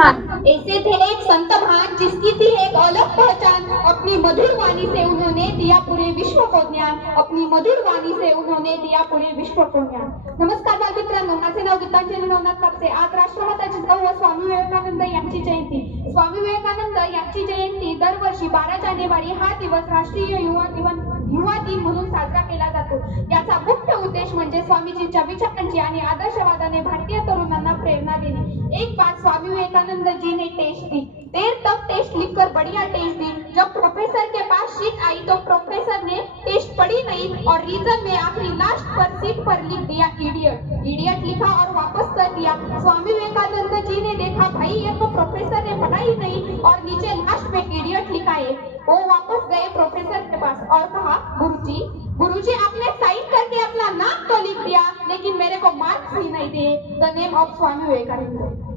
महान। ऐसे थे एक संत महान जिसकी थी एक अलग पहचान। अपनी मधुर वाणी से उन्होंने दिया पूरे विश्व को ज्ञान। अपनी मधुर वाणी से उन्होंने दिया पूरे विश्व को ज्ञान। नमस्कार बालमित्रांनो, माझे नाव गीतांजली नवनाथ कापसे। आज राष्ट्रमाता जिजाऊ व स्वामी विवेकानंद यांची जयंती। स्वामी विवेकानंद यांची जयंती दरवर्षी 12 जानेवारी हा दिवस राष्ट्रीय युवा दिन म्हणून साजरा केला जातो। याचा मुख्य उद्देश म्हणजे स्वामीजींच्या विचारांची आणि आदर्शवादाने भारतीय तरुणांना प्रेरणा देणे। एक बात स्वामी विवेकानंद जी ने टेस्ट दी, देर तक टेस्ट लिखकर बढ़िया टेस्ट दी। जब प्रोफेसर के पास शीट आई तो प्रोफेसर ने टेस्ट पढ़ी नहीं और रीजन में आखिरी लास्ट पर सीट पर लिख दिया इडियट। इडियट लिखा और वापस कर दिया। स्वामी विवेकानंद जी ने देखा भाई ये तो प्रोफेसर ने पढ़ा ही नहीं और नीचे लास्ट में इडियट लिखा है। वो वापस गए प्रोफेसर के पास और कहा गुरुजी आपने साइन करके अपना नाम तो लिख दिया लेकिन मेरे को मार्क्स ही नहीं दिए। The name of Swami Vivekananda.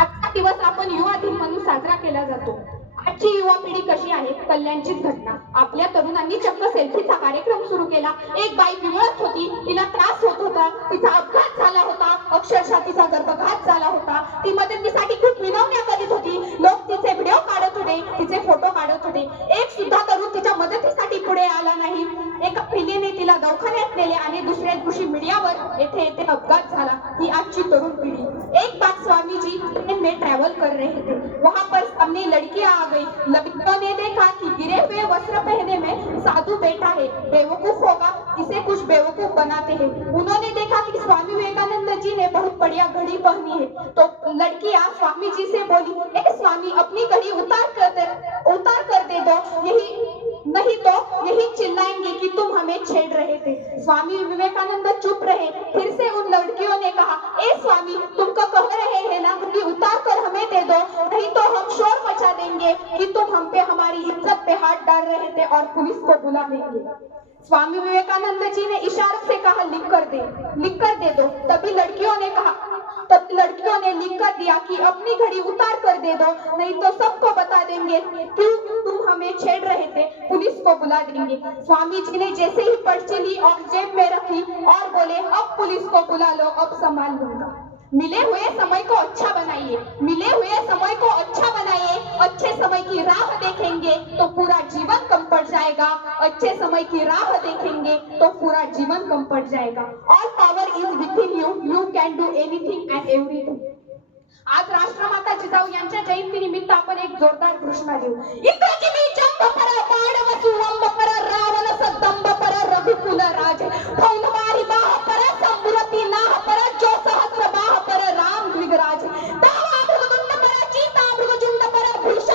आजचा दिवस आपण युवा दिन म्हणून साजरा केला जातो। आजची युवा पिढी कशी आहे? कल्याणचीच घटना। आपल्या तरुणांनी चक्क सेल्फीचा कार्यक्रम सुरू केला। एक बाई विमळत होती, तिला त्रास होत होता, तिचा अपघात झाला होता, अक्षरशः तिचा गर्भघात झाला होता। ती मदतीसाठी खूप विनवण्या करीत होती। लोक तिचे व्हिडिओ काढत होते, तिचे फोटो काढत होते। एक सुद्धा तरुण तिच्या मदतीसाठी पुढे आला नाही। एका पिढीने तिला दवाखान्यात नेले आणि दुसऱ्या दिवशी मीडियावर येथे अपघात झाला। ही आजची तरुण पिढी। एक बार स्वामी जी ट्रेन में ट्रैवल कर रहे थे, वहां पर सामने लड़कियां आ गई। लड़कियों ने देखा कि गिरे हुए वस्त्र पहने में साधु बैठा है, बेवकूफ होगा, इसे कुछ बेवकूफ बनाते हैं। उन्होंने देखा कि स्वामी विवेकानंद जी ने बहुत बढ़िया घड़ी पहनी है, तो लड़कियां स्वामी जी से बोली, ए स्वामी अपनी घड़ी उतार कर दे दो, नहीं तो यही चिल्लाएंगे कि तुम हमें छेड़ रहे थे। स्वामी विवेकानंद चुप रहे। फिर से उन लड़कियों ने कहा, ए स्वामी तुमको कह रहे हैं ना कि उतार कर हमें दे दो, नहीं तो हम शोर मचा देंगे कि तुम हम पे हमारी इज्जत पे हाथ डाल रहे थे और पुलिस को बुला देंगे। स्वामी विवेकानंद जी ने इशारों से कहा लिख कर दे दो। तभी लड़कियों ने लिख कर दिया कि अपनी घड़ी उतार कर दे दो, नहीं तो सबको बता देंगे क्यों तुम हमें छेड़ रहे थे, पुलिस को बुला देंगे। स्वामी जी ने जैसे ही पर्ची ली और जेब में रखी और बोले, अब पुलिस को बुला लो, अब संभाल लूंगा। मिले हुए समय को अच्छा बनाइए, मिले हुए समय को अच्छा बनाइए। अच्छे समय की राह देखेंगे तो पूरा जीवन कम पड़ जाएगा। अच्छे समय की राह देखेंगे तो पूरा जीवन कम पड़ जाएगा। All power is within you, you can do anything end everything. आज राष्ट्रमाता जिजाऊ यांच्या जयंती निमित्त आपण एक जोरदार घोषणा देऊ। इंग्रजी मी जंब पर मानव सुवंब पर रावण सदंब पर रघुकुल राज फौलवारी बाह पर संबुरती नाह पर जो सहस्र बाह पर राम द्विगराज दावा मृगदुंड पर चीता मृगजुंड पर भूष